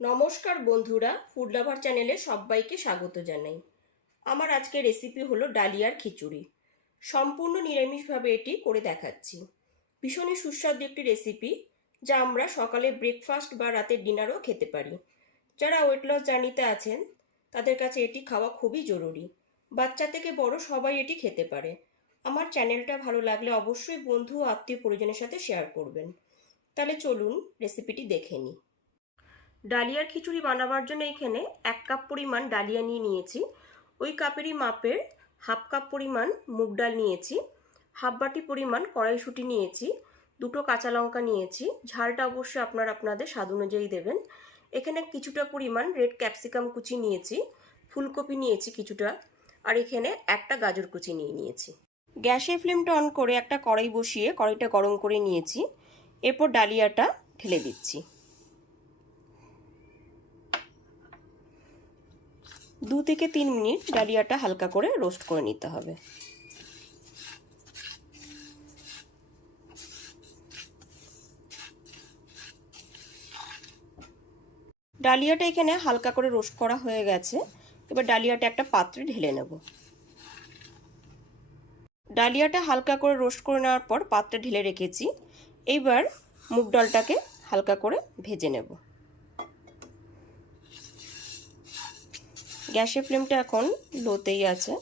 নমস্কার বন্ধুরা food lover চ্যানেলে সবাইকে স্বাগত জানাই। আমার আজকে রেসিপি হলো ডালিয়ার খিচুড়ি। সম্পূর্ণ নিরামিষভাবে এটি করে দেখাচ্ছি। ভীষণই সুস্বাদু একটি রেসিপি যা আমরা সকালে ব্রেকফাস্ট বা রাতের ডিনারও খেতে পারি। যারা ওয়েট লস জার্নিতে আছেন, তাদের কাছে এটি খাওয়া খুবই জরুরি। বাচ্চা থেকে বড় সবাই এটি খেতে পারে। আমার চ্যানেলটা ভালো লাগলে অবশ্যই বন্ধু ও আত্মীয় পরিজনের সাথে শেয়ার করবেন। তাহলে চলুন রেসিপিটি দেখে নিই। ডালিয়ার খিচুড়ি বানাবার জন্য এখানে এক কাপ পরিমাণ ডালিয়া নিয়ে নিয়েছি। ওই কাপেরই মাপের হাফ কাপ পরিমাণ মুগ ডাল নিয়েছি। হাফ বাটি পরিমাণ কড়াইশুঁটি নিয়েছি। দুটো কাঁচা লঙ্কা নিয়েছি। ঝালটা অবশ্যই আপনারা আপনাদের স্বাদ অনুযায়ী দেবেন। এখানে কিছুটা পরিমাণ রেড ক্যাপসিকাম কুচি নিয়েছি। ফুলকপি নিয়েছি কিছুটা। আর এখানে একটা গাজর কুচি নিয়ে নিয়েছি। গ্যাসের ফ্লেমটা অন করে একটা কড়াই বসিয়ে কড়াইটা গরম করে নিয়েছি। এরপর ডালিয়াটা ঢেলে দিচ্ছি। দু থেকে তিন মিনিট ডালিয়াটা হালকা করে রোস্ট করে নিতে হবে। ডালিয়াটা এখানে হালকা করে রোস্ট করা হয়ে গেছে। এবার ডালিয়াটা একটা পাত্রে ঢেলে নেব। ডালিয়াটা হালকা করে রোস্ট করে নেওয়ার পর পাত্রে ঢেলে রেখেছি। এইবার মুগ ডালটাকে হালকা করে ভেজে নেব। গ্যাসের ফ্লেমটা এখন লোতেই আছে।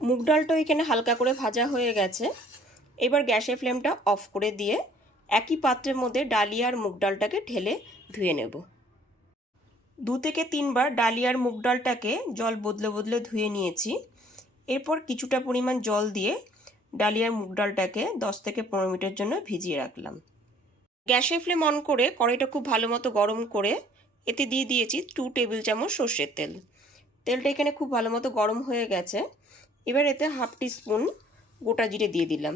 মুগ ডালটা এখানে হালকা করে ভাজা হয়ে গেছে। এবার গ্যাসের ফ্লেমটা অফ করে দিয়ে একই পাত্রের মধ্যে ডালিয়া আর মুগ ডালটাকে ঢেলে ধুয়ে নেব। দু থেকে তিনবার ডালিয়ার মুগ ডালটাকে জল বদলে বদলে ধুয়ে নিয়েছি। এরপর কিছুটা পরিমাণ জল দিয়ে ডালিয়ার মুগ ডালটাকে দশ থেকে পনেরো মিনিটের জন্য ভিজিয়ে রাখলাম। গ্যাসের ফ্লেম অন করে কড়াইটা খুব ভালো মতো গরম করে এতে দিয়ে দিয়েছি টু টেবিল চামচ সর্ষের তেল। তেলটা এখানে খুব ভালো মতো গরম হয়ে গেছে। এবার এতে হাফ টি স্পুন গোটা জিরে দিয়ে দিলাম।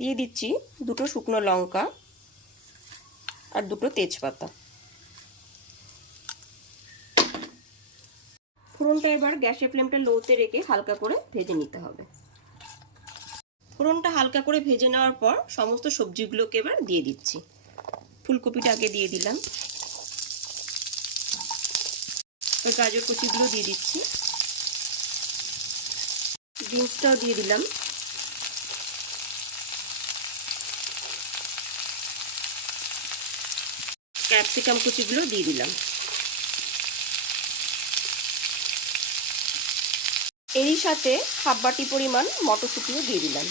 দিয়ে দিচ্ছি দুটো শুকনো লঙ্কা আর দুটো তেজপাতা। ফোড়নটা এবার গ্যাসের ফ্লেমটা লোতে রেখে হালকা করে ভেজে নিতে হবে। ফোড়নটা হালকা করে ভেজে নেওয়ার পর সমস্ত সবজিগুলোকে এবার দিয়ে দিচ্ছি। ফুলকপিটা আগে দিয়ে দিলাম। গাজর কুচিগুলো দিয়ে দিচ্ছি। বিনসটাও দিয়ে দিলাম। ক্যাপসিকাম কুচিগুলো দিয়ে দিলাম। এরই সাথে হাফ বাটি পরিমাণ মটরশুঁটিও দিয়ে দিলাম।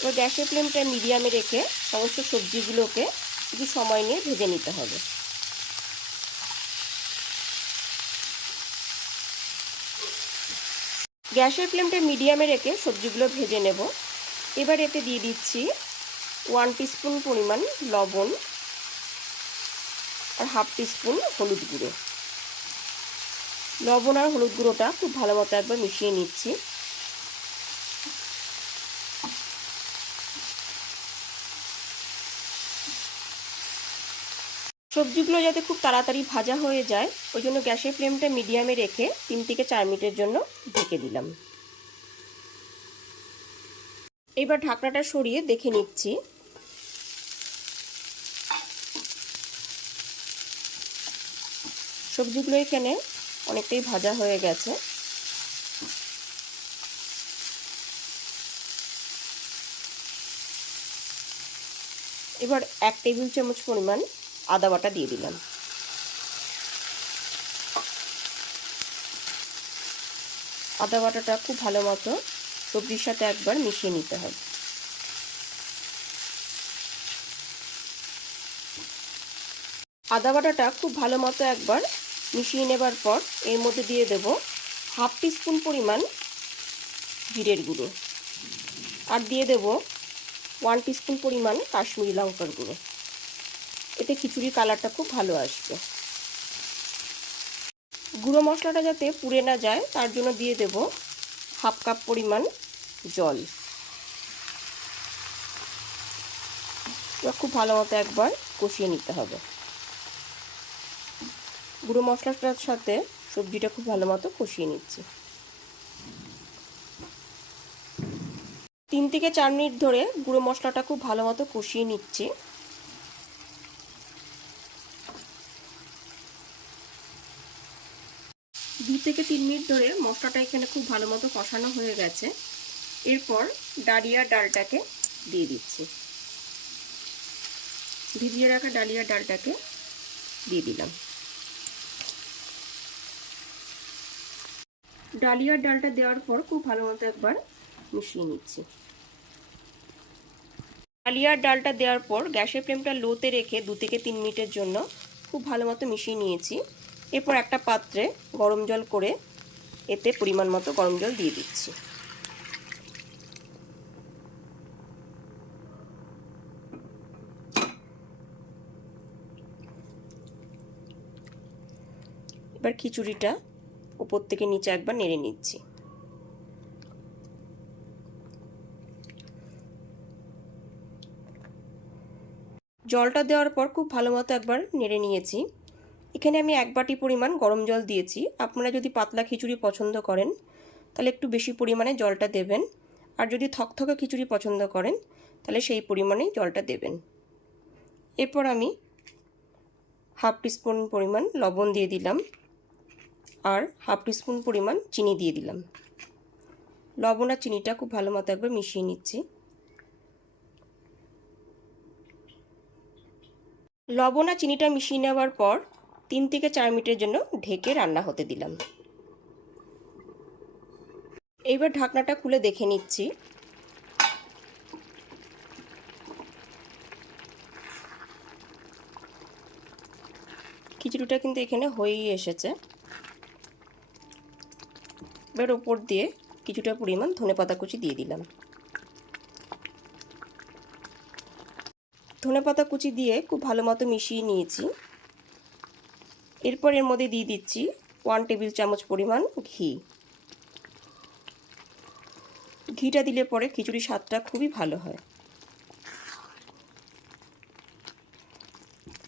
এবার গ্যাসের ফ্লেমটা মিডিয়ামে রেখে সমস্ত সবজিগুলোকে কিছু সময় নিয়ে ভেজে নিতে হবে। গ্যাসের ফ্লেমটা মিডিয়ামে রেখে সবজিগুলো ভেজে নেব। এবার এতে দিয়ে দিচ্ছি ওয়ান টিস্পুন পরিমাণ লবণ আর হাফ টিস্পুন হলুদ গুঁড়ো। লবণ আর হলুদ গুঁড়োটা খুব ভালো মতো একবার মিশিয়ে নিচ্ছি। সবজিগুলো যাতে খুব তাড়াতাড়ি ভাজা হয়ে যায়, ওই জন্য গ্যাসের ফ্লেমটা মিডিয়ামে রেখে তিন থেকে চার মিনিটের জন্য ঢেকে দিলাম। এবার ঢাকনাটা সরিয়ে দেখে নিচ্ছি। সবজিগুলো এখানে অনেকটাই ভাজা হয়ে গেছে। এবার এক টেবিল চামচ পরিমাণ আদা বাটা দিয়ে দিলাম। আদা বাটাটা খুব ভালো মতো সবজির সাথে একবার মিশিয়ে নিতে হবে। আদা বাটাটা খুব ভালো মতো একবার মিশিয়ে নেবার পর এর মধ্যে দিয়ে দেব হাফ টিস্পুন পরিমাণ জিরের গুঁড়ো। আর দিয়ে দেব ওয়ান টিস্পুন পরিমাণ কাশ্মীরি লঙ্কার গুঁড়ো। এতে খিচুড়ির কালারটা খুব ভালো আসবে। গুঁড়ো মশলাটা যাতে পুড়ে না যায়, তার জন্য দিয়ে দেব হাফ কাপ পরিমাণ জল। খুব ভালো মতো একবার কষিয়ে নিতে হবে। গুঁড়ো মশলাটার সাথে সবজিটা খুব ভালো মতো কষিয়ে নিচ্ছি। তিন থেকে চার মিনিট ধরে গুঁড়ো মশলাটা খুব ভালো মতো কষিয়ে নিচ্ছি। দু থেকে তিন মিনিট ধরে মশলাটা এখানে খুব ভালো মতো কষানো হয়ে গেছে। এরপর ডালিয়ার ডালটাকে দিয়ে দিচ্ছি। ভিজিয়ে রাখা ডালিয়ার ডালটাকে দিয়ে দিলাম। ডালিয়ার ডালটা দেওয়ার পর খুব ভালো মতো একবার মিশিয়ে নিচ্ছি। ডালিয়ার ডালটা দেওয়ার পর গ্যাসের ফ্লেমটা লোতে রেখে দু থেকে তিন মিনিটের জন্য খুব ভালো মতো মিশিয়ে নিয়েছি। এরপর একটা পাত্রে গরম জল করে এতে পরিমাণ মতো গরম জল দিয়ে দিচ্ছি। এবার খিচুড়িটা উপর থেকে নিচে একবার নেড়ে নিচ্ছি। জলটা দেওয়ার পর খুব ভালো মতো একবার নেড়ে নিয়েছি। এখানে আমি এক বাটি পরিমাণ গরম জল দিয়েছি। আপনারা যদি পাতলা খিচুড়ি পছন্দ করেন, তাহলে একটু বেশি পরিমাণে জলটা দেবেন। আর যদি থকথকে খিচুড়ি পছন্দ করেন, তাহলে সেই পরিমাণেই জলটা দেবেন। এরপর আমি হাফ টিস্পুন পরিমাণ লবণ দিয়ে দিলাম আর হাফ টিস্পুন পরিমাণ চিনি দিয়ে দিলাম। লবণ আর চিনিটা খুব ভালো মতো একবার মিশিয়ে নিচ্ছি। লবণ আর চিনিটা মিশিয়ে নেওয়ার পর তিন থেকে চার মিনিটের জন্য ঢেকে রান্না হতে দিলাম। এইবার ঢাকনাটা খুলে দেখে নিচ্ছি। খিচুড়িটা কিন্তু এখানে হয়েই এসেছে। এবার ওপর দিয়ে কিছুটা পরিমাণ ধনে পাতা কুচি দিয়ে দিলাম। ধনে পাতা কুচি দিয়ে খুব ভালো মতো মিশিয়ে নিয়েছি। এরপর এর মধ্যে দিয়ে দিচ্ছি ওয়ান টেবিল চামচ পরিমাণ ঘি। ঘিটা দিলে পরে খিচুড়ির স্বাদটা খুবই ভালো হয়।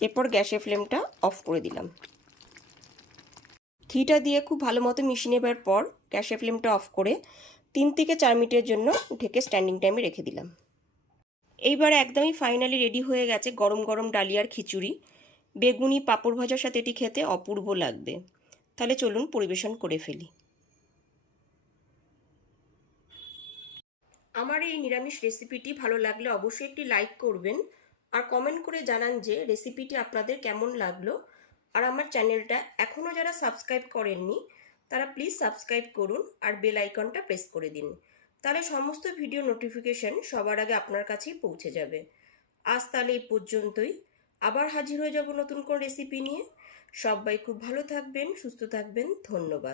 এরপর গ্যাসের ফ্লেমটা অফ করে দিলাম। ঘিটা দিয়ে খুব ভালো মতো মিশিয়ে নেবার পর গ্যাসের ফ্লেমটা অফ করে তিন থেকে চার মিনিটের জন্য ঢেকে স্ট্যান্ডিং টাইমে রেখে দিলাম। এইবার একদমই ফাইনালি রেডি হয়ে গেছে গরম গরম ডালিয়ার খিচুড়ি। বেগুনি পাঁপড় ভাজার সাথে এটি খেতে অপূর্ব লাগবে। তাহলে চলুন পরিবেশন করে ফেলি। আমার এই নিরামিষ রেসিপিটি ভালো লাগলে অবশ্যই একটি লাইক করবেন আর কমেন্ট করে জানান যে রেসিপিটি আপনাদের কেমন লাগল। আর আমার চ্যানেলটা এখনও যারা সাবস্ক্রাইব করেননি, তারা প্লিজ সাবস্ক্রাইব করুন আর বেল আইকনটা প্রেস করে দিন। তাহলে সমস্ত ভিডিও নোটিফিকেশন সবার আগে আপনার কাছেই পৌঁছে যাবে। আজ তাহলে এই পর্যন্তই। আবার হাজির হয়ে যাব নতুন কোন রেসিপি নিয়ে। সবাই খুব ভালো থাকবেন, সুস্থ থাকবেন। ধন্যবাদ।